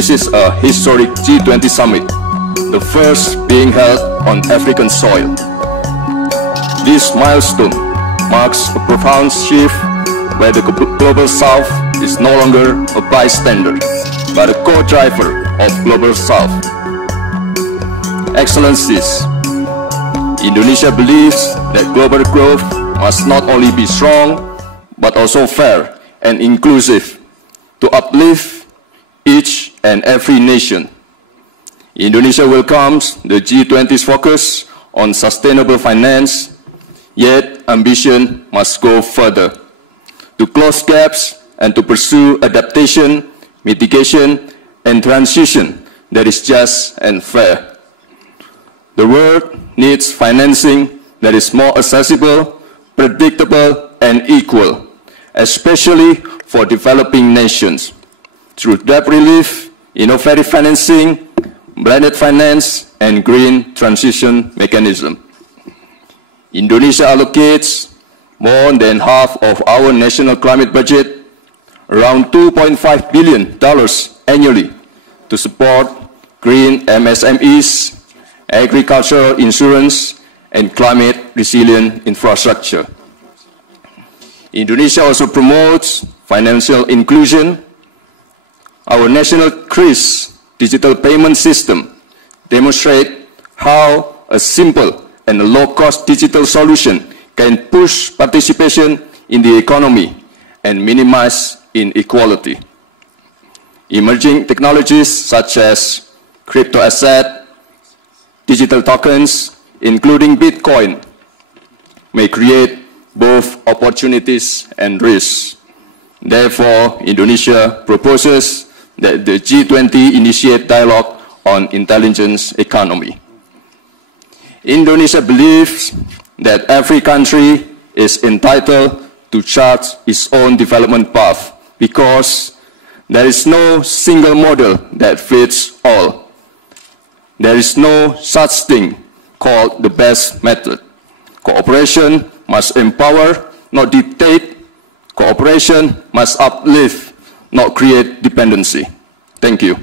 this is a historic G20 summit, the first being held on African soil. This milestone marks a profound shift where the Global South is no longer a bystander, but a co-driver of Global South. Excellencies, Indonesia believes that global growth must not only be strong, but also fair and inclusive to uplift each and every nation. Indonesia welcomes the G20's focus on sustainable finance, yet ambition must go further to close gaps and to pursue adaptation, mitigation, and transition that is just and fair. The world needs financing that is more accessible, predictable, and equal, especially for developing nations, through debt relief, innovative financing, blended finance, and green transition mechanism. Indonesia allocates more than half of our national climate budget, around $2.5 billion annually, to support green MSMEs, agricultural insurance, and climate-resilient infrastructure. Indonesia also promotes financial inclusion. Our national CRIS digital payment system demonstrates how a simple and a low-cost digital solution can push participation in the economy and minimize inequality. Emerging technologies such as crypto asset, digital tokens, including Bitcoin, may create both opportunities and risks. Therefore, Indonesia proposes that the G20 initiate dialogue on intelligence economy. Indonesia believes that every country is entitled to chart its own development path because there is no single model that fits all. There is no such thing called the best method. Cooperation must empower, not dictate. Cooperation must uplift, not create dependency. Thank you.